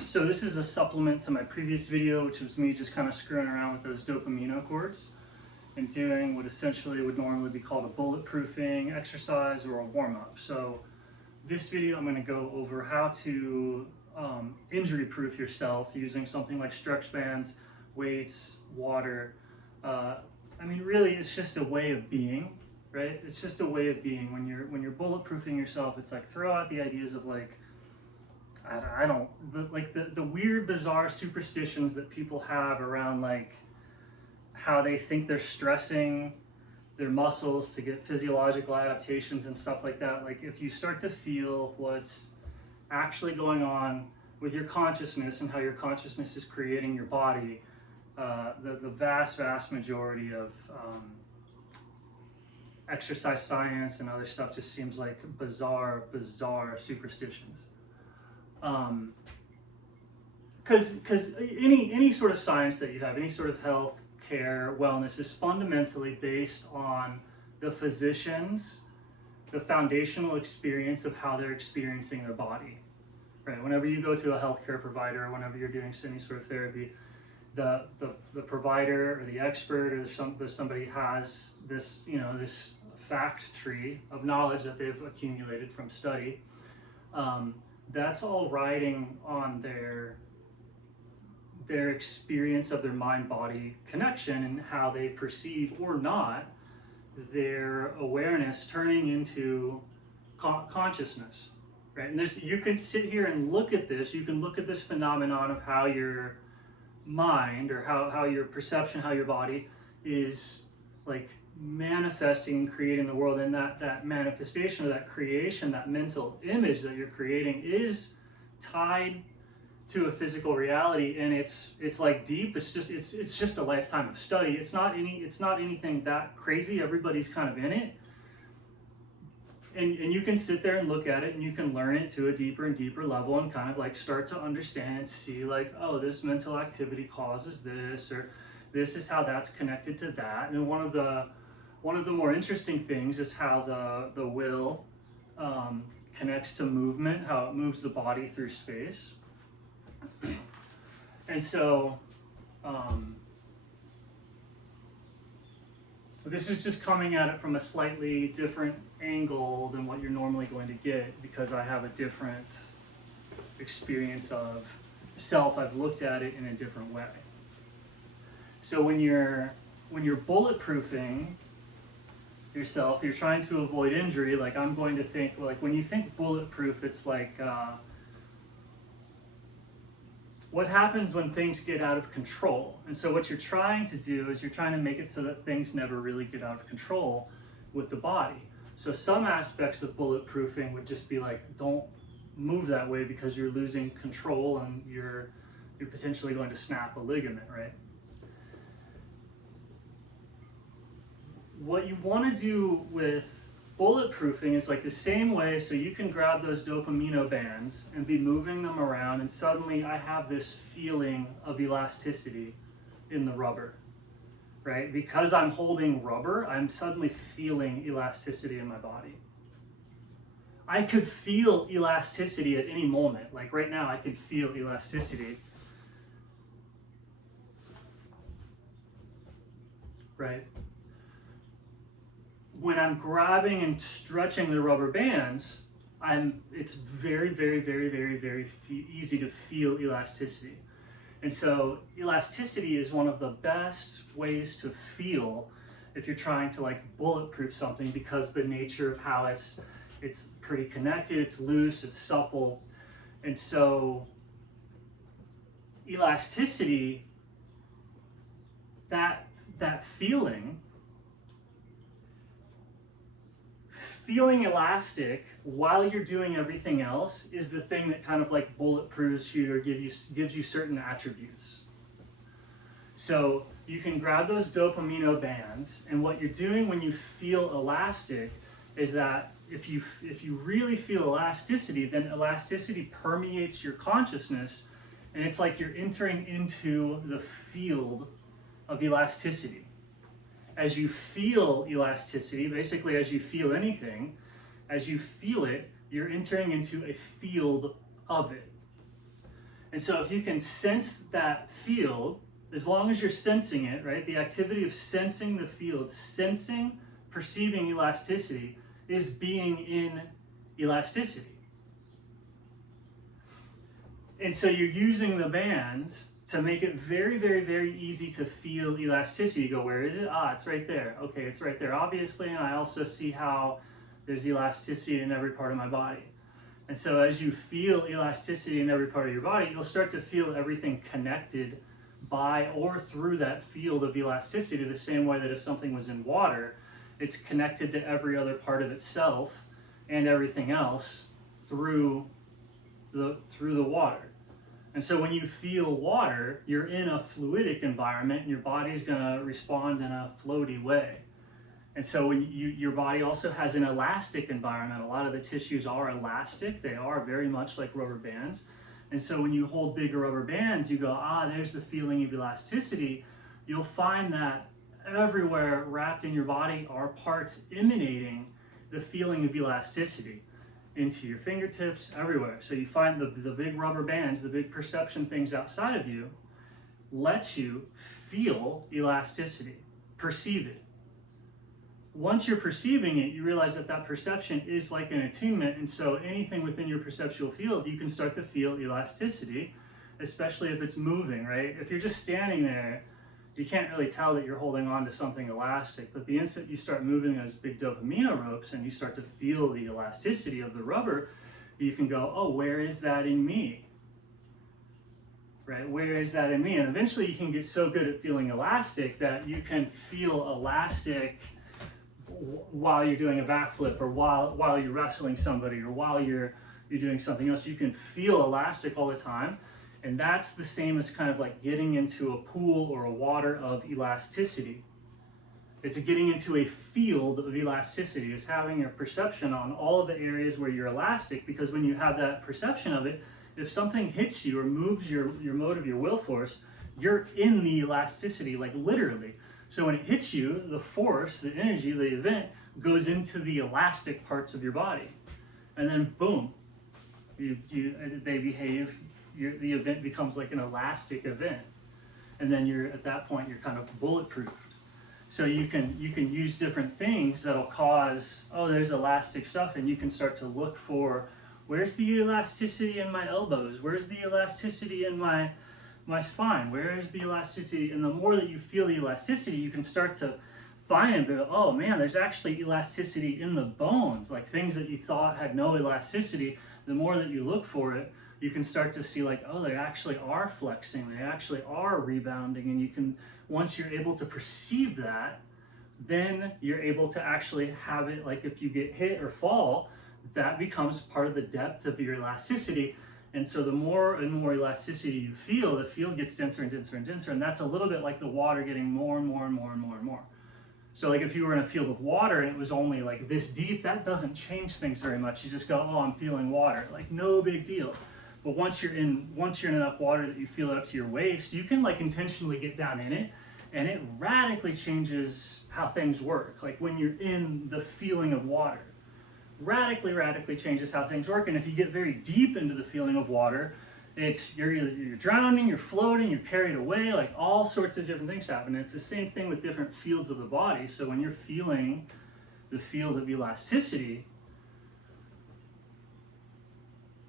So this is a supplement to my previous video, which was me just kind of screwing around with those dopamino cords and doing what essentially would normally be called a bulletproofing exercise or a warm-up. So this video I'm going to go over how to injury-proof yourself using something like stretch bands, weights, water. I mean, really, it's just a way of being, right? It's just a way of being. When you're bulletproofing yourself, it's like throw out the ideas of like, the weird, bizarre superstitions that people have around like how they think they're stressing their muscles to get physiological adaptations and stuff like that. Like if you start to feel what's actually going on with your consciousness and how your consciousness is creating your body, the vast majority of exercise science and other stuff just seems like bizarre superstitions. Because any sort of science that you have, any sort of health care, wellness is fundamentally based on the physician's, the foundational experience of how they're experiencing their body, right? Whenever you go to a healthcare provider, or whenever you're doing any sort of therapy, the provider or the expert or somebody has this, this fact tree of knowledge that they've accumulated from study. That's all riding on their experience of their mind-body connection and how they perceive or not their awareness turning into consciousness, right? And this, you can sit here and look at this. You can look at this phenomenon of how your mind or how your perception, how your body is like manifesting, creating the world, and that manifestation or that creation, that mental image that you're creating is tied to a physical reality, and it's like deep. It's just a lifetime of study. It's not anything that crazy. Everybody's kind of in it, and you can sit there and look at it, and you can learn it to a deeper and deeper level, and kind of like start to understand and see like, oh, this mental activity causes this, or this is how that's connected to that. And one of the more interesting things is how the will connects to movement, how it moves the body through space. And so this is just coming at it from a slightly different angle than what you're normally going to get, because I have a different experience of self. I've looked at it in a different way. So when you're bulletproofing yourself, you're trying to avoid injury. Like I'm going to think, like when you think bulletproof, it's like what happens when things get out of control. And so what you're trying to do is you're trying to make it so that things never really get out of control with the body. So some aspects of bulletproofing would just be like, don't move that way because you're losing control and you're potentially going to snap a ligament, right? What you want to do with bulletproofing is like the same way. So you can grab those dopamino bands and be moving them around, and suddenly I have this feeling of elasticity in the rubber, right? Because I'm holding rubber, I'm suddenly feeling elasticity in my body. I could feel elasticity at any moment. Like right now, I can feel elasticity, right? When I'm grabbing and stretching the rubber bands, it's very easy to feel elasticity. And so elasticity is one of the best ways to feel if you're trying to like bulletproof something, because the nature of how it's pretty connected, it's loose, it's supple. And so elasticity, that feeling elastic while you're doing everything else is the thing that kind of like bulletproofs you or gives you certain attributes. So you can grab those dopamino bands, and what you're doing when you feel elastic is that if you really feel elasticity, then elasticity permeates your consciousness, and it's like you're entering into the field of elasticity. As you feel elasticity, basically as you feel anything, as you feel it, you're entering into a field of it. And so if you can sense that field, as long as you're sensing it, right? The activity of sensing the field, sensing, perceiving elasticity is being in elasticity. And so you're using the bands to make it very, very, very easy to feel elasticity. You go, where is it? Ah, it's right there. Okay, it's right there, obviously. And I also see how there's elasticity in every part of my body. And so as you feel elasticity in every part of your body, you'll start to feel everything connected by or through that field of elasticity, the same way that if something was in water, it's connected to every other part of itself and everything else through the water. And so when you feel water, you're in a fluidic environment and your body's going to respond in a floaty way. And so when your body also has an elastic environment. A lot of the tissues are elastic. They are very much like rubber bands. And so when you hold bigger rubber bands, you go, ah, there's the feeling of elasticity. You'll find that everywhere wrapped in your body are parts emanating the feeling of elasticity into your fingertips, everywhere. So you find the big rubber bands, the big perception things outside of you, let you feel elasticity, perceive it. Once you're perceiving it, you realize that that perception is like an attunement, and so anything within your perceptual field, you can start to feel elasticity, especially if it's moving, right? If you're just standing there, you can't really tell that you're holding on to something elastic, but the instant you start moving those big dopamino ropes and you start to feel the elasticity of the rubber, you can go, oh, where is that in me? Right? Where is that in me? And eventually you can get so good at feeling elastic that you can feel elastic while you're doing a backflip, or while you're wrestling somebody, or while you're doing something else. You can feel elastic all the time. And that's the same as kind of like getting into a pool or a water of elasticity. It's getting into a field of elasticity. It's having a perception on all of the areas where you're elastic, because when you have that perception of it, if something hits you or moves your mode of your will force, you're in the elasticity, like literally. So when it hits you, the force, the energy, the event goes into the elastic parts of your body. And then boom, they behave. The event becomes like an elastic event, and then at that point you're kind of bulletproof. So you can use different things that'll cause, oh, there's elastic stuff, and you can start to look for, where's the elasticity in my elbows? Where's the elasticity in my spine? Where is the elasticity? And the more that you feel the elasticity, you can start to find, oh man, there's actually elasticity in the bones, like things that you thought had no elasticity. The more that you look for it, you can start to see like, oh, they actually are flexing, they actually are rebounding, and you can, once you're able to perceive that, then you're able to actually have it, like if you get hit or fall, that becomes part of the depth of your elasticity. And so the more and more elasticity you feel, the field gets denser and denser and denser, and that's a little bit like the water getting more and more and more and more and more. So like if you were in a field of water and it was only like this deep, that doesn't change things very much. You just go, oh, I'm feeling water, like no big deal. But once you're in enough water that you feel it up to your waist, you can like intentionally get down in it, and it radically changes how things work. Like when you're in the feeling of water, radically changes how things work. And if you get very deep into the feeling of water, you're drowning, you're floating, you're carried away, like all sorts of different things happen. And it's the same thing with different fields of the body. So when you're feeling the field of elasticity,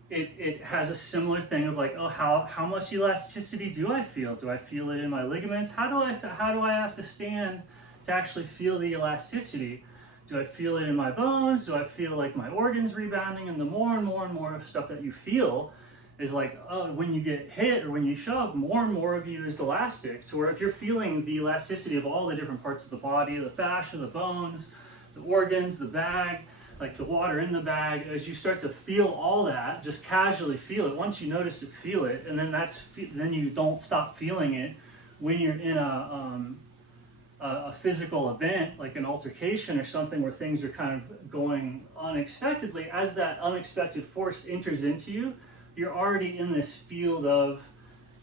it has a similar thing of like, oh, how much elasticity do I feel? Do I feel it in my ligaments? How do I have to stand to actually feel the elasticity? Do I feel it in my bones? Do I feel like my organs rebounding? And the more and more and more stuff that you feel is like, oh, when you get hit or when you shove, more and more of you is elastic. To where if you're feeling the elasticity of all the different parts of the body, the fascia, the bones, the organs, the bag, like the water in the bag, as you start to feel all that, just casually feel it. Once you notice it, feel it, and then you don't stop feeling it when you're in a physical event, like an altercation or something where things are kind of going unexpectedly. As that unexpected force enters into you, you're already in this field of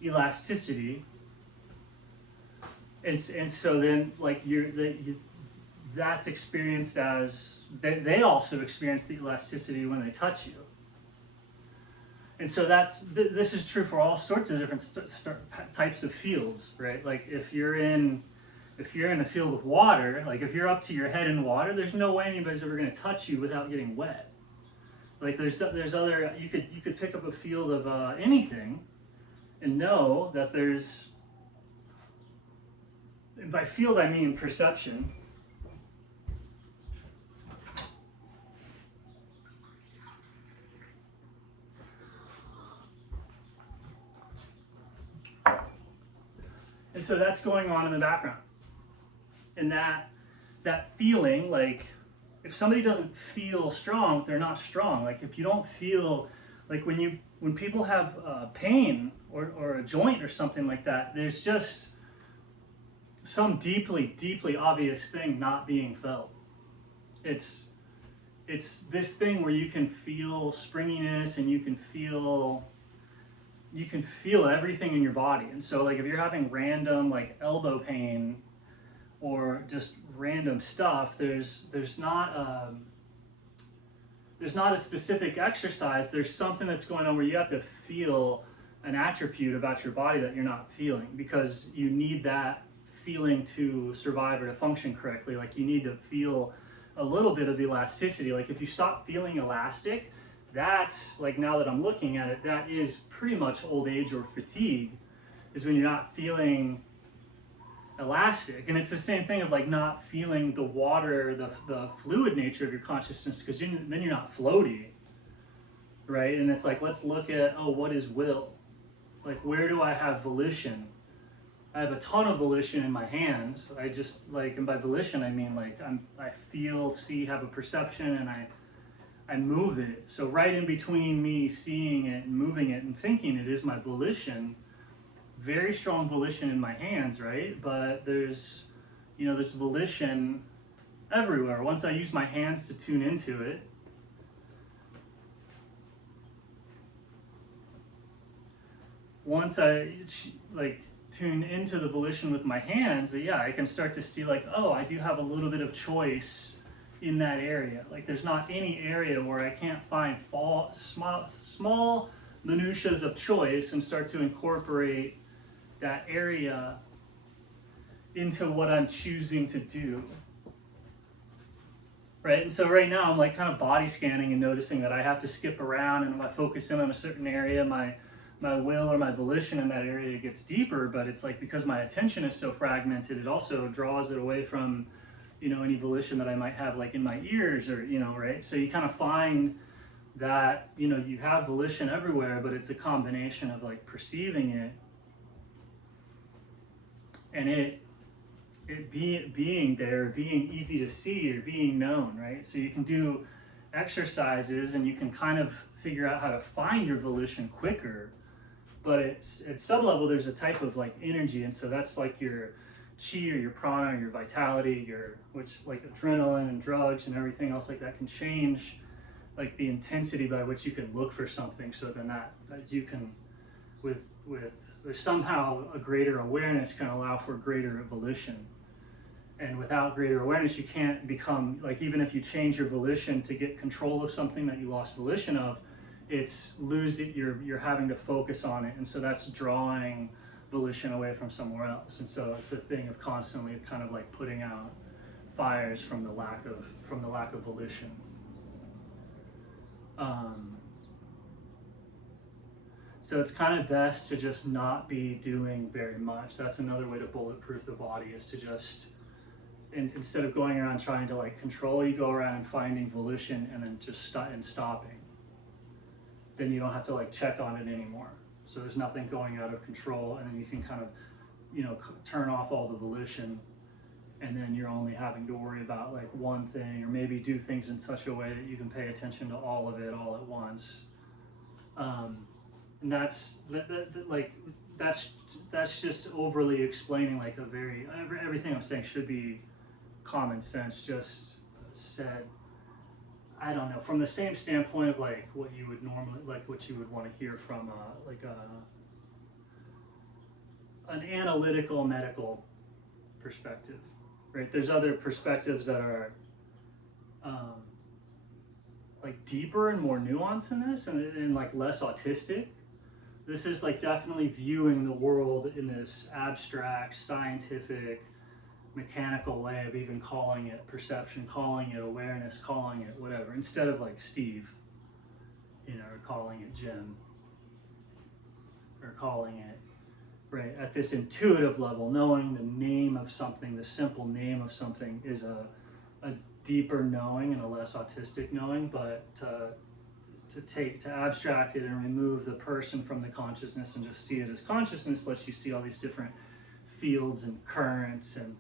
elasticity, and so then like that's experienced as they also experience the elasticity when they touch you. And so this is true for all sorts of different types of fields, right? Like if you're in a field with water, like if you're up to your head in water, there's no way anybody's ever going to touch you without getting wet. Like there's other, you could pick up a field of anything and know that there's, and by field I mean perception. And so that's going on in the background. And that feeling, like if somebody doesn't feel strong, they're not strong. Like if you don't feel, like when people have pain or a joint or something like that, there's just some deeply, deeply obvious thing not being felt. It's this thing where you can feel springiness and you can feel everything in your body. And so like if you're having random like elbow pain or just random stuff, there's not a specific exercise. There's something that's going on where you have to feel an attribute about your body that you're not feeling, because you need that feeling to survive or to function correctly. Like you need to feel a little bit of elasticity. Like if you stop feeling elastic, that's, like now that I'm looking at it, that is pretty much old age or fatigue, is when you're not feeling elastic. And it's the same thing of like not feeling the water, the fluid nature of your consciousness, because then you're not floaty, right? And it's like, let's look at, what is will? Like where do I have volition? I have a ton of volition in my hands. I just like, and by volition I mean like I feel, see, have a perception, and I move it. So right in between me seeing it and moving it and thinking it is my volition. Very strong volition in my hands, right? But there's volition everywhere. Once I use my hands to tune into it, once I like tune into the volition with my hands, I can start to see like, I do have a little bit of choice in that area. Like there's not any area where I can't find small minutiae of choice and start to incorporate that area into what I'm choosing to do. Right? And so right now I'm like kind of body scanning and noticing that I have to skip around, and if I focus in on a certain area, my will or my volition in that area gets deeper, but it's like because my attention is so fragmented, it also draws it away from any volition that I might have like in my ears or, right? So you kind of find that, you have volition everywhere, but it's a combination of like perceiving it and it being there, being easy to see or being known, right? So you can do exercises and you can kind of figure out how to find your volition quicker, but at some level there's a type of like energy, and so that's like your chi or your prana or your vitality, which like adrenaline and drugs and everything else like that can change like the intensity by which you can look for something, so then that you can with somehow a greater awareness can allow for greater volition. And without greater awareness, you can't become, like, even if you change your volition to get control of something that you lost volition of, you're having to focus on it, and so that's drawing volition away from somewhere else. And so it's a thing of constantly kind of like putting out fires from the lack of volition. So it's kind of best to just not be doing very much. That's another way to bulletproof the body, is to just, and instead of going around trying to like control, you go around and finding volition and then just stopping. Then you don't have to like check on it anymore. So there's nothing going out of control, and then you can kind of, turn off all the volition, and then you're only having to worry about like one thing, or maybe do things in such a way that you can pay attention to all of it all at once. And that's just overly explaining like everything I'm saying should be common sense, just said, I don't know, from the same standpoint of like what you would normally, like what you would want to hear from an analytical medical perspective, right? There's other perspectives that are like deeper and more nuance in this, and like less autistic. This is like definitely viewing the world in this abstract, scientific, mechanical way of even calling it perception, calling it awareness, calling it whatever, instead of like Steve, you know, or calling it Jim, or calling it, right, at this intuitive level, knowing the name of something, the simple name of something is a deeper knowing and a less autistic knowing, but to abstract it and remove the person from the consciousness and just see it as consciousness lets you see all these different fields and currents and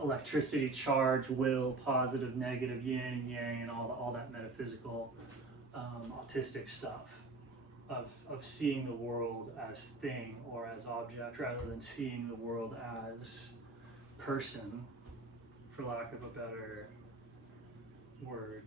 electricity, charge, will, positive, negative, yin and yang, and all that metaphysical autistic stuff of seeing the world as thing or as object rather than seeing the world as person, for lack of a better word.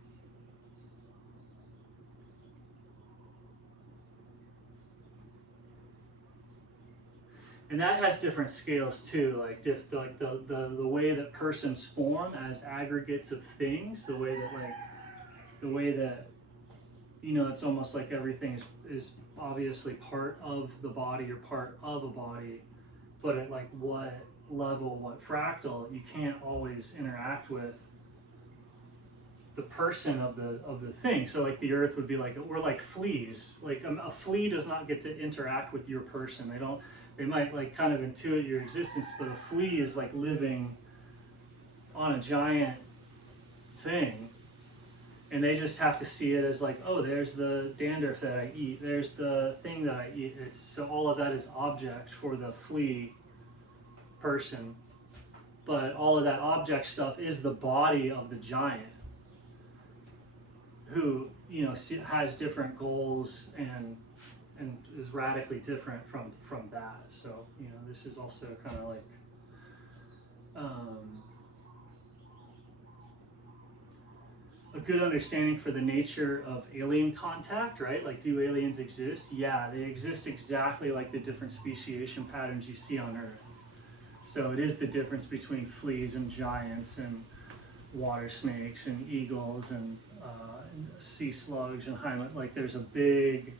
And that has different scales too, like the way that persons form as aggregates of things, the way that you know, it's almost like everything is obviously part of the body or part of a body, but at like what level, what fractal, you can't always interact with the person of the thing. So like the earth would be like, we're like fleas. Like a flea does not get to interact with your person. They might like kind of intuit your existence, but a flea is like living on a giant thing, and they just have to see it as like, oh, there's the dander that I eat, there's the thing that I eat. It's so all of that is object for the flea person, but all of that object stuff is the body of the giant, who, you know, has different goals and is radically different from that. So, you know, this is also kind of like a good understanding for the nature of alien contact, right? Like, do aliens exist? Yeah, they exist exactly like the different speciation patterns you see on Earth. So it is the difference between fleas and giants and water snakes and eagles and sea slugs and Heinlein. Like, there's a big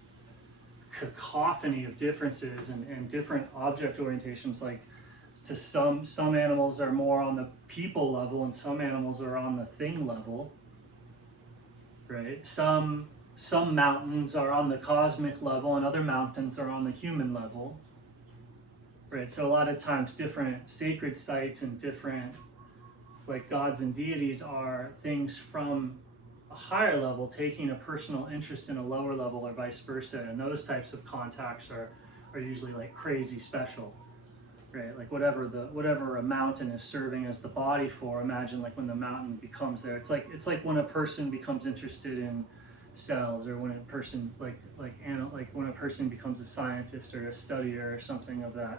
cacophony of differences and different object orientations. Like, to some animals are more on the people level and some animals are on the thing level, right? Some mountains are on the cosmic level and other mountains are on the human level, right? So a lot of times different sacred sites and different like gods and deities are things from a higher level taking a personal interest in a lower level, or vice versa, and those types of contacts are usually like crazy special, right? Like whatever a mountain is serving as the body for, imagine like when the mountain becomes there. It's like when a person becomes interested in cells, or when a person like when a person becomes a scientist or a studier or something of a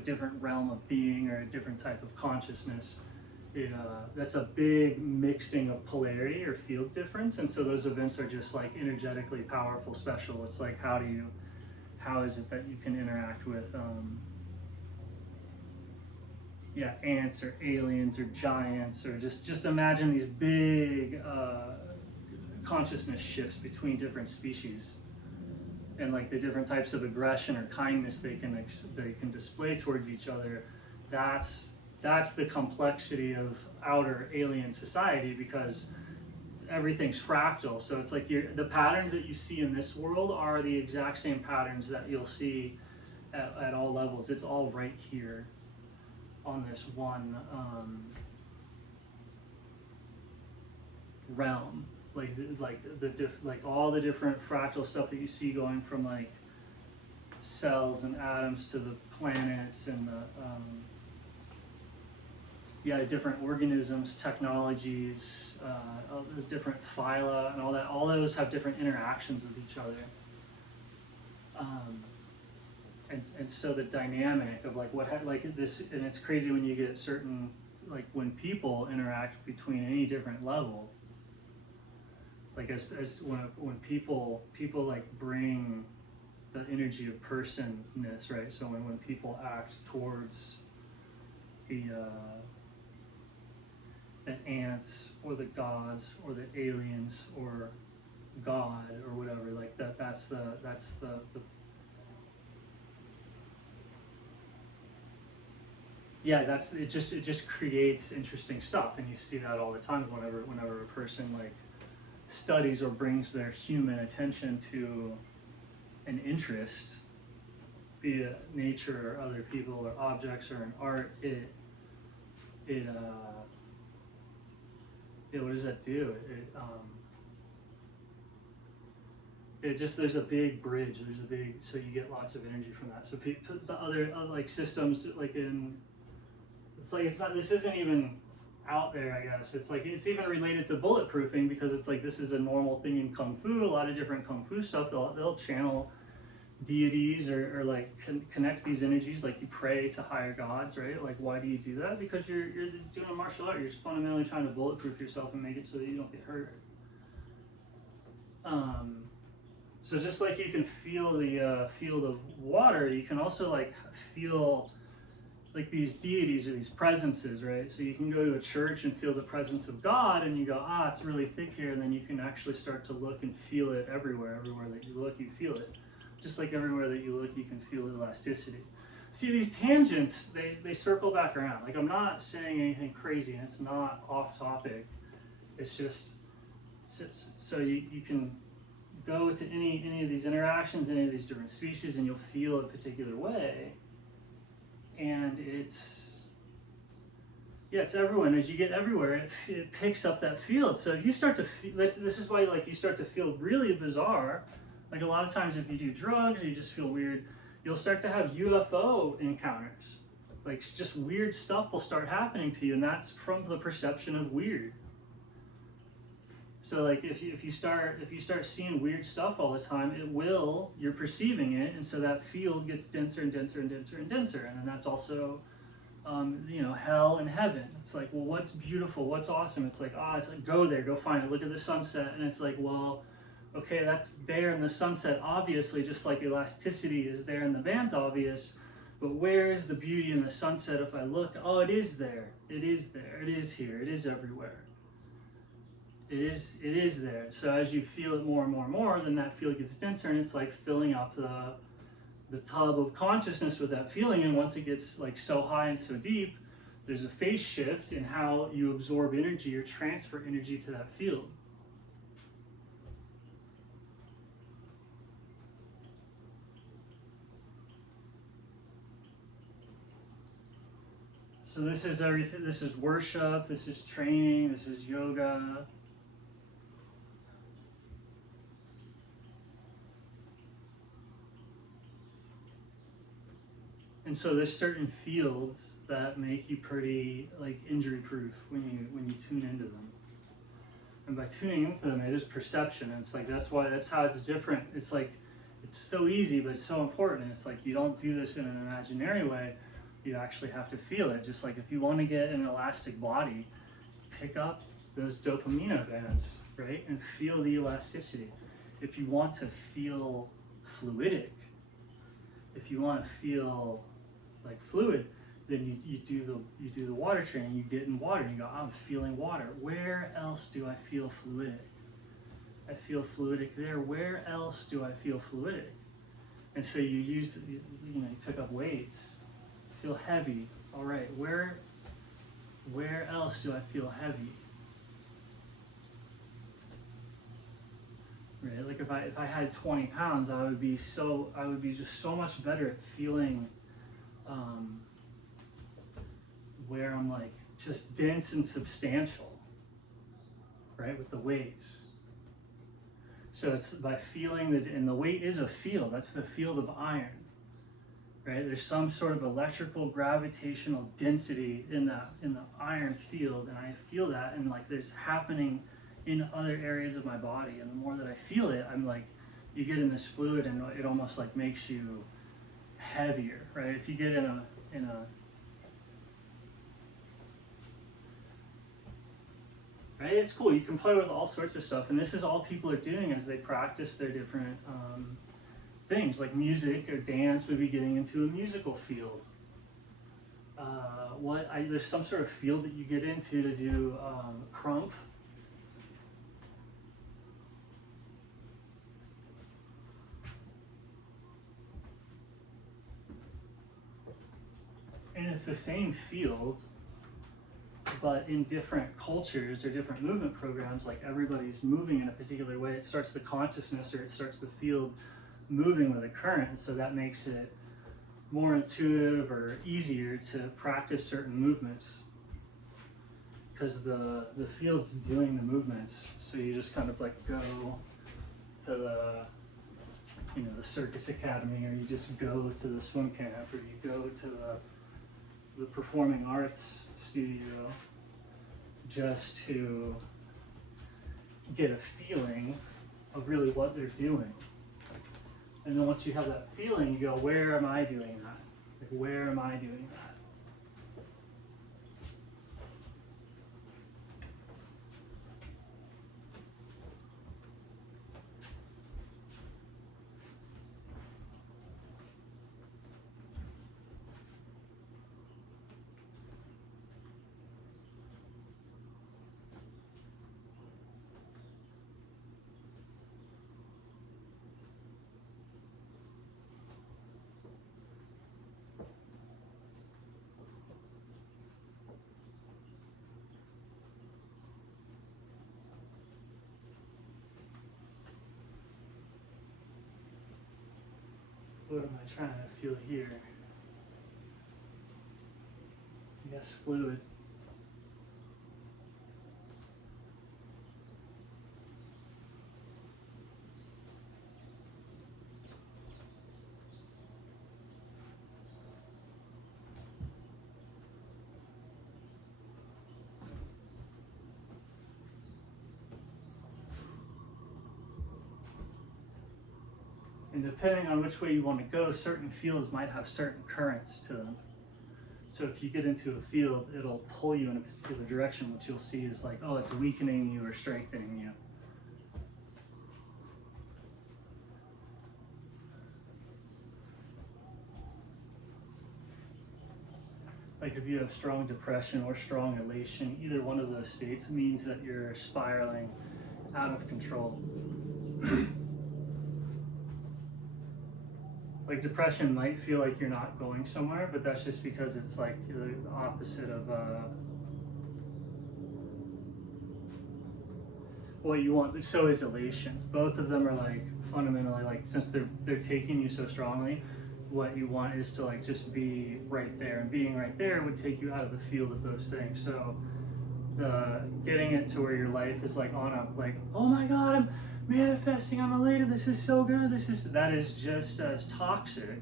different realm of being or a different type of consciousness. That's a big mixing of polarity or field difference, and so those events are just like energetically powerful, special. It's like, how is it that you can interact with ants or aliens or giants, or just imagine these big consciousness shifts between different species, and like the different types of aggression or kindness they can display towards each other. That's the complexity of outer alien society, because everything's fractal. So it's like the patterns that you see in this world are the exact same patterns that you'll see at all levels. It's all right here on this one realm. Like all the different fractal stuff that you see, going from like cells and atoms to the planets and the different organisms, technologies, the different phyla and all that. All those have different interactions with each other. And so the dynamic of like this, and it's crazy when you get certain, like when people interact between any different level, like as when people like bring the energy of personness, right? So when people act towards the ants or the gods or the aliens or God or whatever. Like that's the yeah, that's it. Just creates interesting stuff, and you see that all the time whenever a person like studies or brings their human attention to an interest, be it nature or other people or objects or an art. What does that do? It just, there's a big bridge. So you get lots of energy from that. So the other like systems, like it's not, this isn't even out there, I guess. It's like, it's even related to bulletproofing, because it's like, this is a normal thing in Kung Fu. A lot of different Kung Fu stuff, they'll channel deities or like connect these energies. Like you pray to higher gods, right? Like, why do you do that? Because you're doing a martial art. You're just fundamentally trying to bulletproof yourself and make it so that you don't get hurt. So just like you can feel the field of water, you can also like feel like these deities or these presences, right? So you can go to a church and feel the presence of God, and you go, it's really thick here, and then you can actually start to look and feel it everywhere. Everywhere that you look, you feel it. Just like everywhere that you look, you can feel elasticity. See, these tangents, they circle back around. Like, I'm not saying anything crazy, and it's not off topic. It's just, so you can go to any of these interactions, any of these different species, and you'll feel a particular way. And it's everywhere. And as you get everywhere, it picks up that field. So if you start to feel, this is why like you start to feel really bizarre. Like a lot of times if you do drugs or you just feel weird, you'll start to have UFO encounters. Like just weird stuff will start happening to you, and that's from the perception of weird. So like if you start seeing weird stuff all the time, you're perceiving it, and so that field gets denser and denser and denser and denser. And then that's also hell and heaven. It's like, well, what's beautiful, what's awesome? It's like, it's like, go there, go find it, look at the sunset. And it's like, well, okay, that's there in the sunset, obviously, just like elasticity is there in the band's obvious, but where is the beauty in the sunset? If I look, it is there, it is there, it is here, it is everywhere. It is there. So as you feel it more and more and more, then that field gets denser, and it's like filling up the tub of consciousness with that feeling. And once it gets like so high and so deep, there's a phase shift in how you absorb energy or transfer energy to that field. So this is everything. This is worship, this is training, this is yoga. And so there's certain fields that make you pretty like injury proof when you tune into them. And by tuning into them, it is perception. And it's like that's how it's different. It's like it's so easy, but it's so important. It's like you don't do this in an imaginary way. You actually have to feel it. Just like if you want to get an elastic body, pick up those dopamino bands, right? And feel the elasticity. If you want to feel fluidic, if you want to feel like fluid, then you do the water training. You get in water and you go, I'm feeling water. Where else do I feel fluidic? I feel fluidic there. Where else do I feel fluidic? And so you pick up weights, feel heavy. All right, where else do I feel heavy? Right, like if I had 20 pounds, I would be just so much better at feeling where I'm like just dense and substantial, right, with the weights. So it's by feeling that, and the weight is a field. That's the field of iron, right? There's some sort of electrical gravitational density in the iron field, and I feel that, and like there's happening in other areas of my body. And the more that I feel it, I'm like, you get in this fluid, and it almost like makes you heavier, right? If you get in a right, it's cool. You can play with all sorts of stuff, and this is all people are doing as they practice their different things. Like music or dance would be getting into a musical field, there's some sort of field that you get into to do crump. And it's the same field, but in different cultures or different movement programs, like everybody's moving in a particular way. It starts the consciousness, or it starts the field moving with a current, so that makes it more intuitive or easier to practice certain movements because the field's doing the movements. So you just kind of like go to the circus academy, or you just go to the swim camp, or you go to the performing arts studio just to get a feeling of really what they're doing. And then once you have that feeling, you go, where am I doing that? Like, where am I doing that? What am I trying to feel here? Yes, fluid. And depending on which way you want to go, certain fields might have certain currents to them. So if you get into a field, it'll pull you in a particular direction, which you'll see is like, oh, it's weakening you or strengthening you. Like if you have strong depression or strong elation, either one of those states means that you're spiraling out of control. Like depression might feel like you're not going somewhere, but that's just because it's like the opposite of what you want. So is elation. Both of them are like fundamentally like, since they're taking you so strongly, what you want is to like just be right there, and being right there would take you out of the field of those things. So getting it to where your life is like on a like, oh my God, I'm manifesting, I'm elated, this is so good, that is just as toxic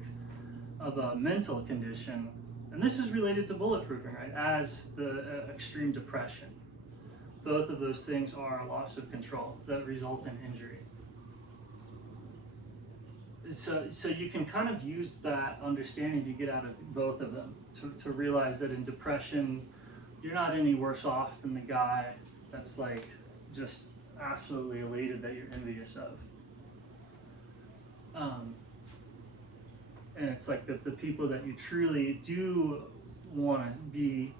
of a mental condition, and this is related to bulletproofing, right, as the extreme depression. Both of those things are a loss of control that result in injury. So you can kind of use that understanding to get out of both of them, to realize that in depression, you're not any worse off than the guy that's like just absolutely elated that you're envious of. And it's like the people that you truly do want to be,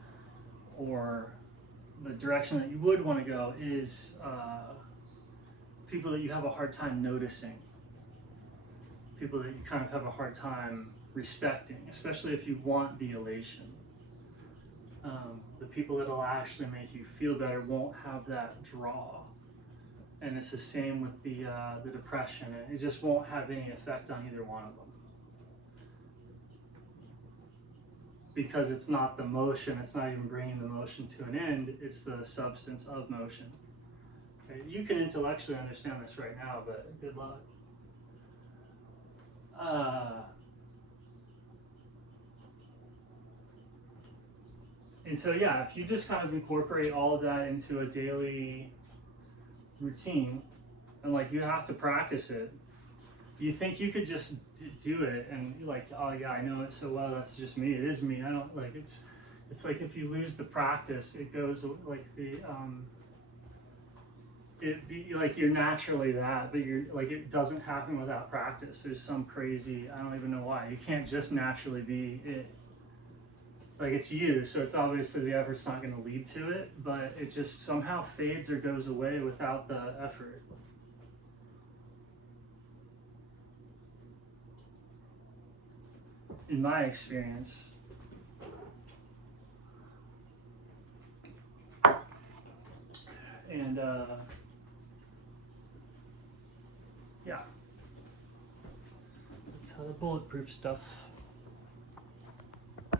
or the direction that you would want to go, is people that you have a hard time noticing, people that you kind of have a hard time respecting, especially if you want the elation. The people that'll actually make you feel better won't have that draw. And it's the same with the depression. It just won't have any effect on either one of them. Because it's not the motion, it's not even bringing the motion to an end, it's the substance of motion. Okay? You can intellectually understand this right now, but good luck. And so yeah, if you just kind of incorporate all of that into a daily routine, and like you have to practice it, you think you could just do it and like, oh yeah, I know it so well, that's just me, it is me, I don't like, it's like if you lose the practice, it goes like like you're naturally that, but you're like, it doesn't happen without practice. There's some crazy, I don't even know why, you can't just naturally be it. like it's you, so it's obviously the effort's not going to lead to it, but it just somehow fades or goes away without the effort. In my experience. And yeah, that's how the bulletproof stuff